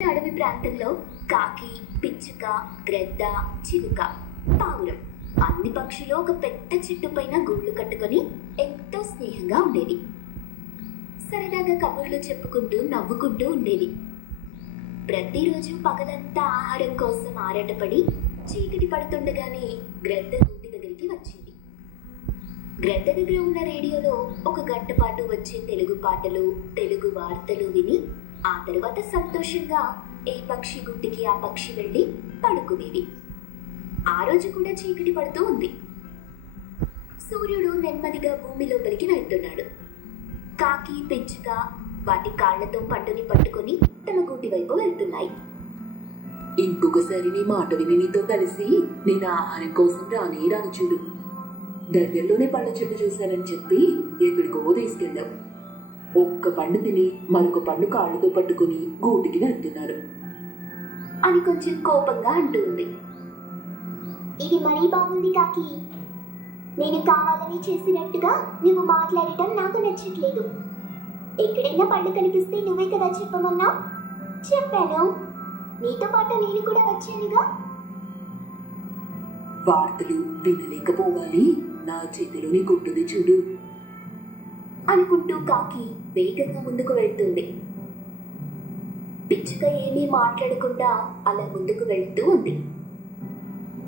అడవి ప్రాంతంలో కాకి పిచ్చుక గ్రద్ద చిలుక పావురం. అన్ని పక్షులు ఒక పెద్ద చెట్టు పైన గూళ్ళు కట్టుకొని ఎంతో స్నేహంగా ఉండేవి. సరదాగా కబుర్లు చెప్పుకుంటూ నవ్వుకుంటూ ఉండేవి. ప్రతిరోజు పగలంతా ఆహారం కోసం ఆరాటపడి చీకటి పడుతుండగానే గ్రద్ద గూటి దగ్గరికి వచ్చింది. గ్రద్ద దగ్గర ఉన్న రేడియోలో ఒక గంట పాటు వచ్చే తెలుగు పాటలు తెలుగు వార్తలు విని ఆ తర్వాత సంతోషంగా ఏ పక్షి గుడ్డికి ఆ పక్షి వెళ్ళి పడుకునేది. ఆ రోజు కూడా చీకటి పడుతూ ఉంది. సూర్యుడు నెమ్మదిగా భూమి లోపలికి వెళ్తున్నాడు కాకి పెంచుక వాటి కాళ్ళతో పట్టుని పట్టుకొని తమ గూటి వైపు వెళ్తున్నాయి. ఇంకొకసారి నీ మాట విని నీతో కలిసి నేను ఆహారం కోసం రానే రాను చూడు. దగ్గరలోనే పళ్ళ చెట్టు చూశానని చెప్పి ఎక్కడికో తీసుకెళ్ళావు. ఒక్క పండు తిని మరొక పండు కాళ్ళతో పట్టుకుని గూటికి వెళ్తున్నారు. అని కొంచెం కోపంగా అంటుంది. ఇది మరీ బాగుంది కాకి. నేను కావాలని చేసినట్టుగా నువ్వు మాట్లాడటం నాకు నచ్చట్లేదు. ఎక్కడైనా పళ్ళు కనిపిస్తే నువ్వే కదా చెప్పమన్నా చెప్పాను. నీతో పాటు నేను కూడా వచ్చానుగా. వార్తలు వినలేకపోవాలి. నా చేతిలోని గుడ్డుది చూడు. అనుకుంటూ కాకి వేగంగా ముందుకు వెళ్తుంది. పిచ్చుక ఏమీ మాట్లాడకుండా అలా ముందుకు వెళ్తూ ఉంది.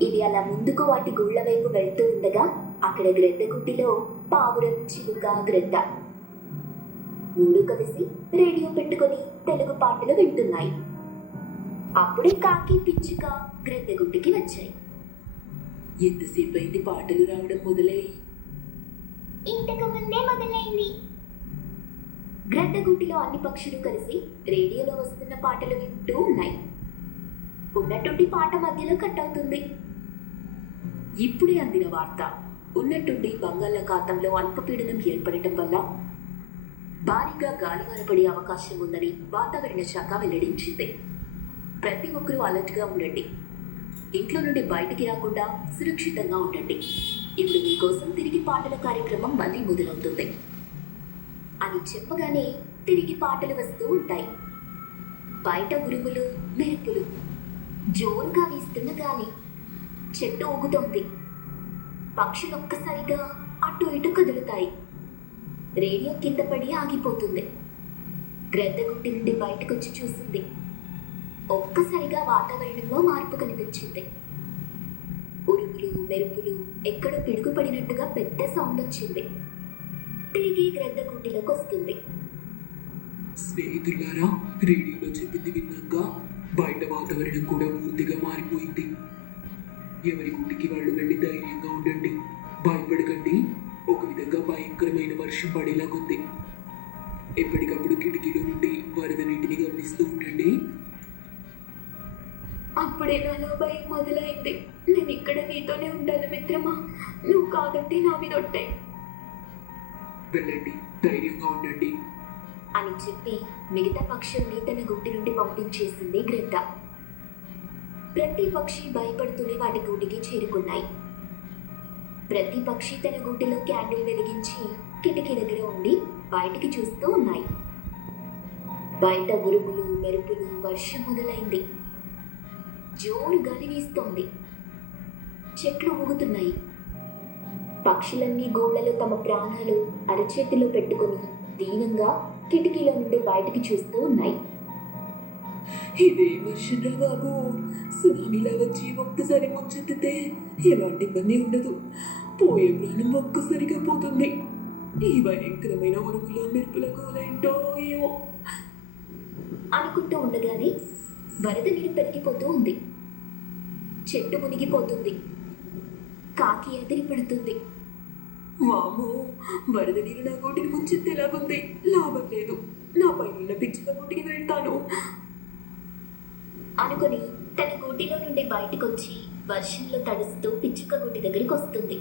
ఇది అలా ముందుకు వాటి గుళ్ళ వైపు వెళ్తూ ఉండగా అక్కడ గ్రెద్ద గుడ్డిలో పావురం చిలుక గ్రద్ద. మూడు కలిసి రేడియో పెట్టుకొని తెలుగు పాటలు వింటున్నాయి. అప్పుడే కాకి పిచ్చుక గ్రద్ద గుడ్డికి వచ్చాయి. ఎంతసేపు అయింది పాటలు రావడం మొదలై ఇంతకు ముందే మొదలైంది గ్రద్దగుట్టిలో అన్ని పక్షులు కలిసి రేడియోలో వస్తున్న పాటలు వింటూ ఉన్నాయి. ఉన్నట్టుండి పాట మధ్యలో కట్ అవుతుంది ఇప్పుడే అందిన వార్త ఉన్నట్టుండి బంగాళాఖాతంలో అల్పపీడనం ఏర్పడటం వల్ల భారీగా గాలి వరపడే అవకాశం ఉందని వాతావరణ శాఖ వెల్లడించింది. ప్రతి ఒక్కరూ అలర్ట్గా ఉండండి. ఇంట్లో నుండి బయటికి రాకుండా సురక్షితంగా ఉండండి. ఇప్పుడు మీకోసం తిరిగి పాటల కార్యక్రమం మళ్ళీ మొదలవుతుంది. అని చెప్పగానే తిరిగి పాటలు వస్తూ ఉంటాయి. బయట ఉరుములు మెరుపులు జోరుగా వీస్తున్న గాలి చెట్టు ఊగుతోంది. పక్షులు ఒక్కసారిగా అటు ఇటు కదులుతాయి. రేడియో కింద పడి ఆగిపోతుంది. గ్రద్దగుట్టి నుండి బయటకొచ్చి చూసింది ఒక్కసారిగా వాతావరణంలో మార్పు కనిపించింది. ఉరుములు మెరుపులు ఎక్కడో పిడుగుపడినట్టుగా పెద్ద సౌండ్ వచ్చింది. తిరిగి గుడ్డిలోకి వస్తుంది. స్నేహితులారా రేడియోలో చెప్పింది విన్నాక బయట వాతావరణం కూడా పూర్తిగా మారిపోయింది. ఎవరి గుడికి వాళ్ళు వెళ్ళి ధైర్యంగా ఉండండి. భయపడకండి. ఒక విధంగా భయంకరమైన వర్షం పడేలాగుంది ఎప్పటికప్పుడు కిటికీలో నుండి వరద నీటిని గమనిస్తూ ఉండండి. అప్పుడే నాలో భయం మొదలైంది. నేను ఇక్కడ నీతోనే ఉండాలి మిత్రమా? నువ్వు కాదంటే నా మీద ఒట్టే వెళ్ళండి. ధైర్యంగా ఉండండి. అని చెప్పి మిగతా పక్షుల్ని తన గుడ్డి నుండి పంపించేసింది గ్రద్ద ప్రతి పక్షి భయపడుతూనే వాటి గూటికి చేరుకున్నాయి. ప్రతి పక్షి తన గూటిలో క్యాండిల్ వెలిగించి కిటికీ దగ్గర ఉండి బయటికి చూస్తూ ఉన్నాయి. బయట ఉరుములు మెరుపులు వర్షం మొదలైంది. జోరు గాలి వీస్తోంది. చెట్లు ఊగుతున్నాయి. పక్షులన్నీ గోళ్ళలో తమ ప్రాణాలు అరచేతిలో పెట్టుకొని దీనంగా కిటికీలో నుండి బయటికి చూస్తూ ఉన్నాయి. ఇదే వర్షంరా బాబు. సునామీలా వచ్చి ఒక్కసారి ముంచెత్తితే ఎలాంటి ఇబ్బంది ఉండదు. పోయే ప్రాణం ఒక్కసారిగా పోతుంది. ఈ భయంకరమైన ఉరుకుల మెరుపుల గోలేంటో ఏమో. అనుకుంటూ ఉండగానే వరద నీరు పెరిగిపోతూ ఉంది. చెట్టు మునిగిపోతుంది. కాకి ఎదిరి పడుతుంది. వాము వరద నీరు నా గోటిని ముంచెత్తేలాగుంది. లాభం లేదు. నా పైన పిచ్చుక గుటికి వెళ్తాను. అనుకొని తన గూటిలో నుండి బయటకొచ్చి వర్షంలో తడుస్తూ పిచ్చుక గుడ్డి దగ్గరికి వస్తుంది.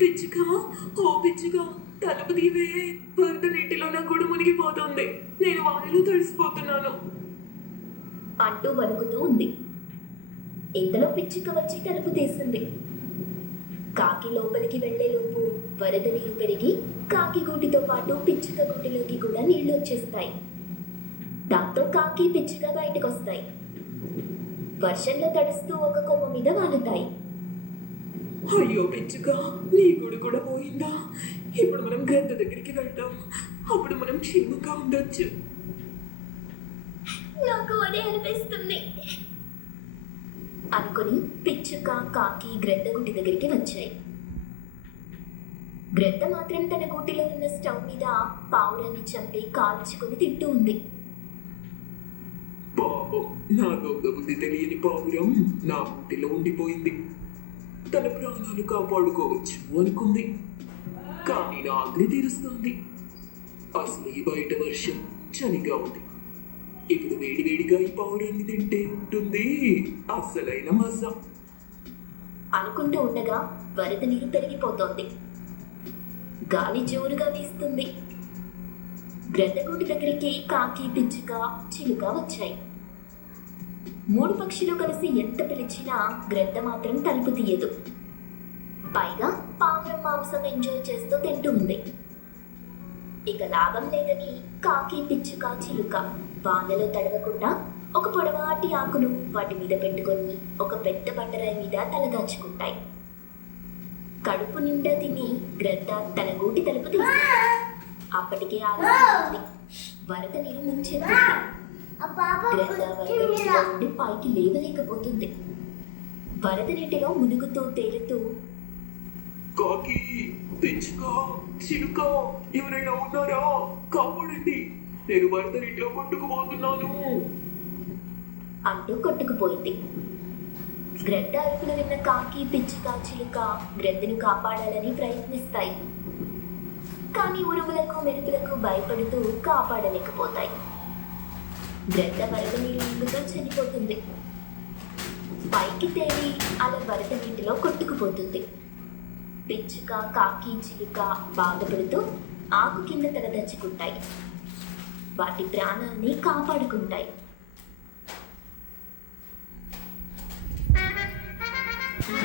పిచ్చుక ఓ పిచ్చుక తలుపు తీవే. వరద నీటిలో నా గూడు మునిగిపోతుంది. నేను వానలో తడిసిపోతున్నాను. అంటూ వణుకుతూ ఉంది. ఇంతలో పిచ్చుక వచ్చి తలుపు తీసింది. కాకి లోపలికి వెళ్ళేలోపు వరద నీరు పెరిగి కాకి గూటితో పాటు పిచ్చుక గుడ్డిలోకి కూడా నీళ్ళు వచ్చేస్తాయి. దాంతో కాకి పిచ్చిగా బయటకు వస్తాయి వర్షంలో తడుస్తూ ఒక కొమ్మ మీద వాలుతాయి. అయ్యో పిచ్చుగా నీ గుడి కూడా పోయిందా? ఇప్పుడు మనం గ్రద్ద దగ్గరికి వెళ్దాం. అప్పుడు మనం క్షేమంగా ఉండొచ్చు. నాకు అదే అనిపిస్తుంది. అనుకుని పిచ్చుక కాకి గ్రద్ద గుడి దగ్గరికి వచ్చాయి. గ్రంథ మాత్రం తన గూటిలో ఉన్న స్టవ్ మీద పావురాన్ని చంపి కాల్చుకొని తింటూ ఉంది. పాపం నా దొంగ తెలియని పావురం నా బుద్ధిలో ఉండిపోయింది. తన ప్రాణాలు కాపాడుకోవచ్చు అనుకుంది. కానీ నా ఆకలి తీరుస్తోంది. అసలు ఈ బయట వర్షం చలిగా ఉంది. ఇప్పుడు వేడి ఈ తింటే ఉంటుంది. అసలైన మజా. అనుకుంటూ ఉండగా వరద నీరు పెరిగిపోతోంది. గాలి జోరుగా వీస్తుంది. గ్రద్దగూటి దగ్గరికి కాకి పిచ్చుక చిలుక వచ్చాయి. మూడు పక్షులు కలిసి ఎంత పిలిచినా గ్రద్ద మాత్రం తలుపు తీయదు. పైగా పావురం మాంసం ఎంజాయ్ చేస్తూ తింటూ ఉంది. ఇక లాభం లేదని కాకి పిచ్చుక చిలుక వానలో తడవకుండా ఒక పొడవాటి ఆకును వాటి మీద పెట్టుకొని ఒక పెద్ద బండరాయి మీద తలదాచుకుంటాయి. కడుపు నిండా తిని గ్రద్ద తన గూటి తలుపు అప్పటికే ఆలస్యమైంది వరద నీరు ముంచెత్తింది గ్రద్ద వరద నుండి పైకి లేవలేకపోతుంది. వరద నీటిలో మునుగుతూ తేలుతూ కాకి పిచ్చుక చిలుక ఎవరైనా ఉన్నారా? కాపాడండి. నేను వరద ఇంట్లో కొట్టుకుపోతున్నాను. అంటూ కొట్టుకుపోయింది. గ్రద్ద అరుపులు విన్న కాకి పిచ్చుక చిలుక గ్రద్దను కాపాడాలని ప్రయత్నిస్తాయి. కానీ ఉరుములకు మెరుపులకు భయపడుతూ కాపాడలేకపోతాయి. గ్రద్ద వరద నీళ్ళతో చనిపోతుంది. పైకి తేలి అలా వరద నీటిలో కొట్టుకుపోతుంది. పిచ్చుక కాకి చిలుక బాధపడుతూ ఆకు కింద తలదచ్చుకుంటాయి వాటి ప్రాణాన్ని కాపాడుకుంటాయి.